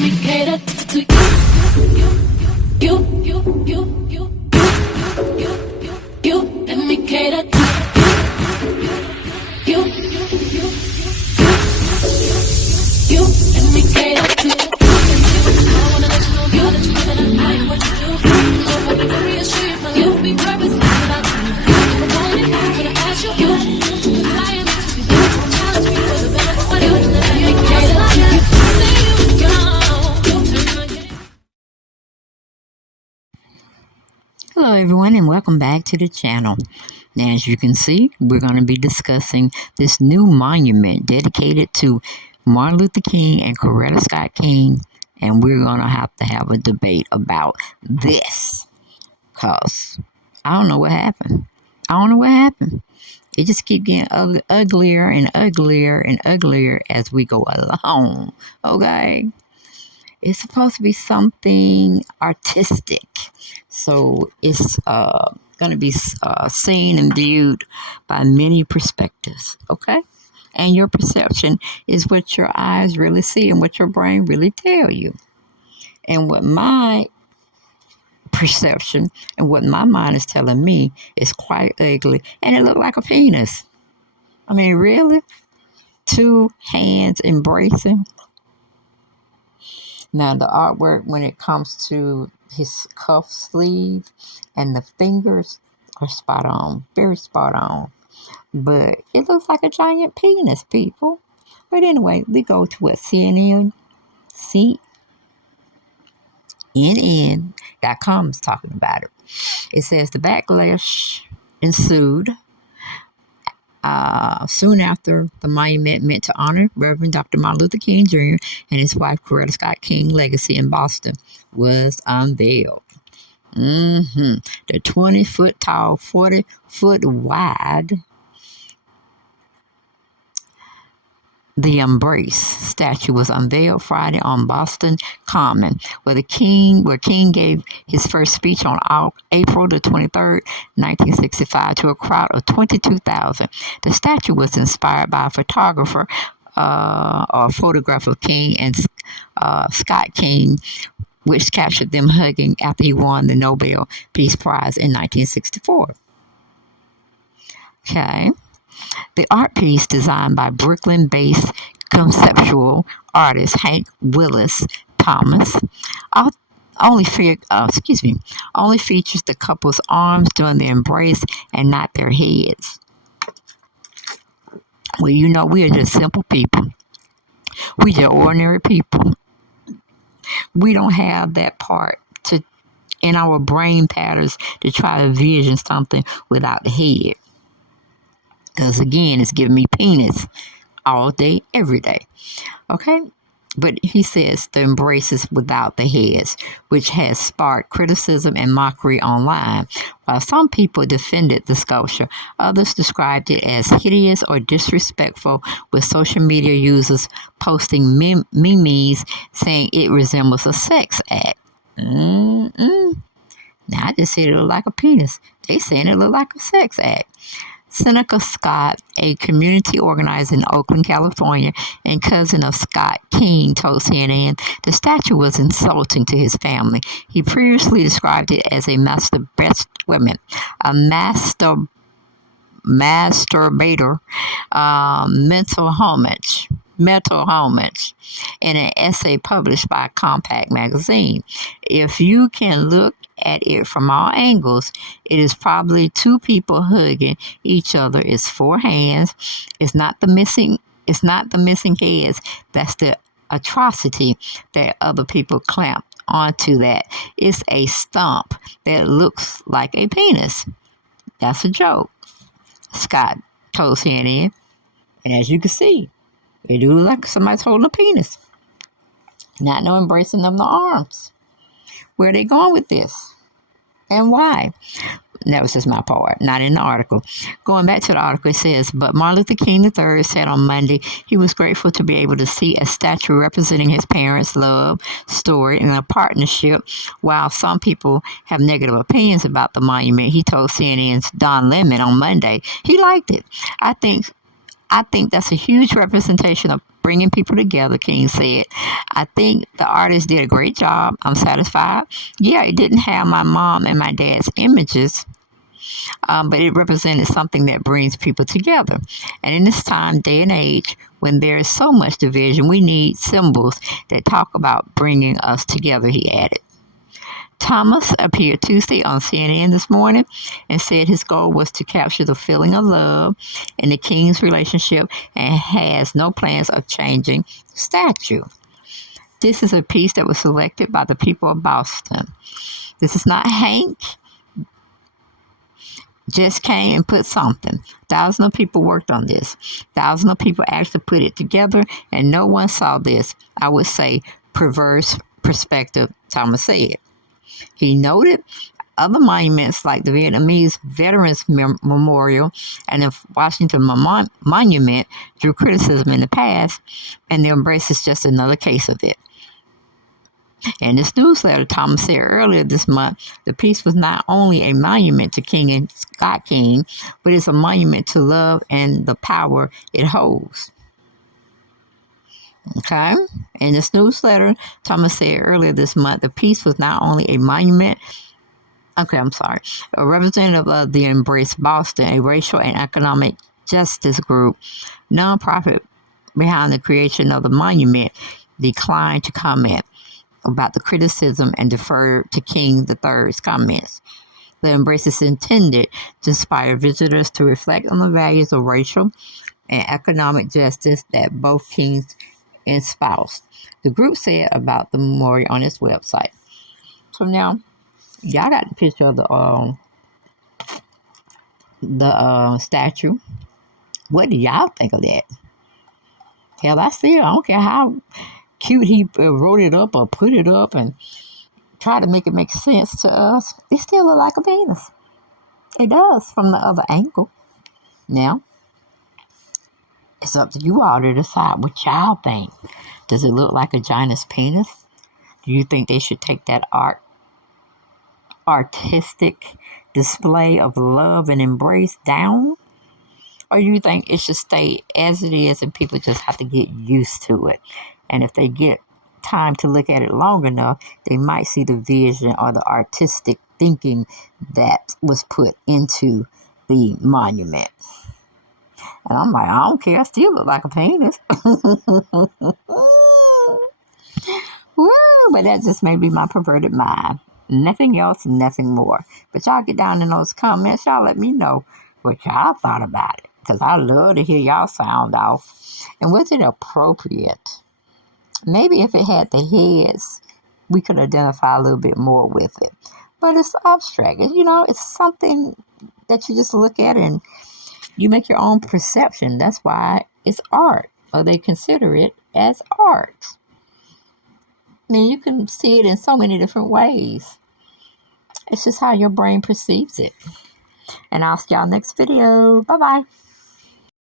me cater to you. Let me cater to you. Let me cater to you. I wanna let you know, girl, that you know that I am what you do. So if I be real street, my life will be purpose without you. If I want it, I'm gonna ask you. Cause I am to be there. Challenge me for the better for you. Let me cater to you. Hello everyone and welcome back to the channel. Now as you can see, we're going to be discussing this new monument dedicated to Martin Luther King and Coretta Scott King, and we're going to have a debate about this because I don't know what happened. It just keeps getting uglier and uglier and uglier as we go along, okay? It's supposed to be something artistic. So it's going to be seen and viewed by many perspectives, okay? And your perception is what your eyes really see and what your brain really tell you. And what my perception and what my mind is telling me is quite ugly. And it looked like a penis. I mean, really? Two hands embracing. Now, the artwork, when it comes to his cuff sleeve and the fingers, are spot on, very spot on. But it looks like a giant penis, people. But anyway, we go to what CNN.com is talking about it. It says the backlash ensued soon after the monument meant to honor Reverend Dr. Martin Luther King Jr. and his wife Coretta Scott King legacy in Boston was unveiled. The 20-foot tall, 40-foot wide The Embrace statue was unveiled Friday on Boston Common, where King gave his first speech on April the 23rd, 1965, to a crowd of 22,000. The statue was inspired by a photograph of King and Scott King, which captured them hugging after he won the Nobel Peace Prize in 1964. Okay. The art piece, designed by Brooklyn-based conceptual artist Hank Willis Thomas, only features the couple's arms during the embrace and not their heads. Well, you know, we are just simple people. We are ordinary people. We don't have that part in our brain patterns to try to envision something without the head. Because again, it's giving me penis all day, every day. Okay? But he says the embraces without the heads, which has sparked criticism and mockery online. While some people defended the sculpture, others described it as hideous or disrespectful, with social media users posting memes saying it resembles a sex act. Now, I just said it looked like a penis. They saying it looked like a sex act. Seneca Scott, a community organizer in Oakland, California, and cousin of Scott King, told CNN the statue was insulting to his family. He previously described it as a masturbator, mental homage in an essay published by Compact magazine. If you can look at it from all angles, it is probably two people hugging each other. It's four hands. It's not the missing heads. That's the atrocity that other people clamp onto that. It's a stump that looks like a penis. That's a joke, Scott told CNN. And as you can see, it do look like somebody's holding a penis. Not no embracing of the arms. Where are they going with this? And why? That was just my part, not in the article. Going back to the article, it says, but Martin Luther King III said on Monday he was grateful to be able to see a statue representing his parents' love story and a partnership. While some people have negative opinions about the monument, he told CNN's Don Lemon on Monday he liked it. I think I think that's a huge representation of bringing people together, King said. I think the artist did a great job. I'm satisfied. Yeah, it didn't have my mom and my dad's images, but it represented something that brings people together. And in this time, day and age, when there is so much division, we need symbols that talk about bringing us together, he added. Thomas appeared Tuesday on CNN this morning and said his goal was to capture the feeling of love in the King's relationship and has no plans of changing the statue. This is a piece that was selected by the people of Boston. This is not Hank. Just came and put something. Thousands of people worked on this. Thousands of people actually put it together, and no one saw this, I would say, perverse perspective, Thomas said. He noted other monuments like the Vietnamese Veterans Memorial and the Washington Monument drew criticism in the past, and the embrace is just another case of it. In this newsletter, Thomas said earlier this month, the piece was not only a monument to King and Scott King, but it's a monument to love and the power it holds. Okay? In this newsletter, Thomas said earlier this month, the piece was not only a monument, a representative of the Embrace Boston, a racial and economic justice group, nonprofit behind the creation of the monument, declined to comment about the criticism and deferred to King III's comments. The embrace is intended to inspire visitors to reflect on the values of racial and economic justice that both kings espoused, the group said about the memorial on its website. So now, y'all got the picture of the statue. What do y'all think of that? Hell, I don't care how cute he wrote it up or put it up and try to make it make sense to us. It still look like a penis. It does from the other angle. Now, it's up to you all to decide what y'all think. Does it look like a giant's penis? Do you think they should take that artistic display of love and embrace down? Or do you think it should stay as it is and people just have to get used to it? And if they get time to look at it long enough, they might see the vision or the artistic thinking that was put into the monument. And I'm like, I don't care. I still look like a penis. Woo, but that just may be my perverted mind. Nothing else, nothing more. But y'all get down in those comments. Y'all let me know what y'all thought about it. Because I love to hear y'all sound off. And was it appropriate? Maybe if it had the heads, we could identify a little bit more with it. But it's abstract. It's something that you just look at and you make your own perception. That's why it's art, or they consider it as art. I mean, you can see it in so many different ways. It's just how your brain perceives it. And I'll see y'all next video. Bye-bye.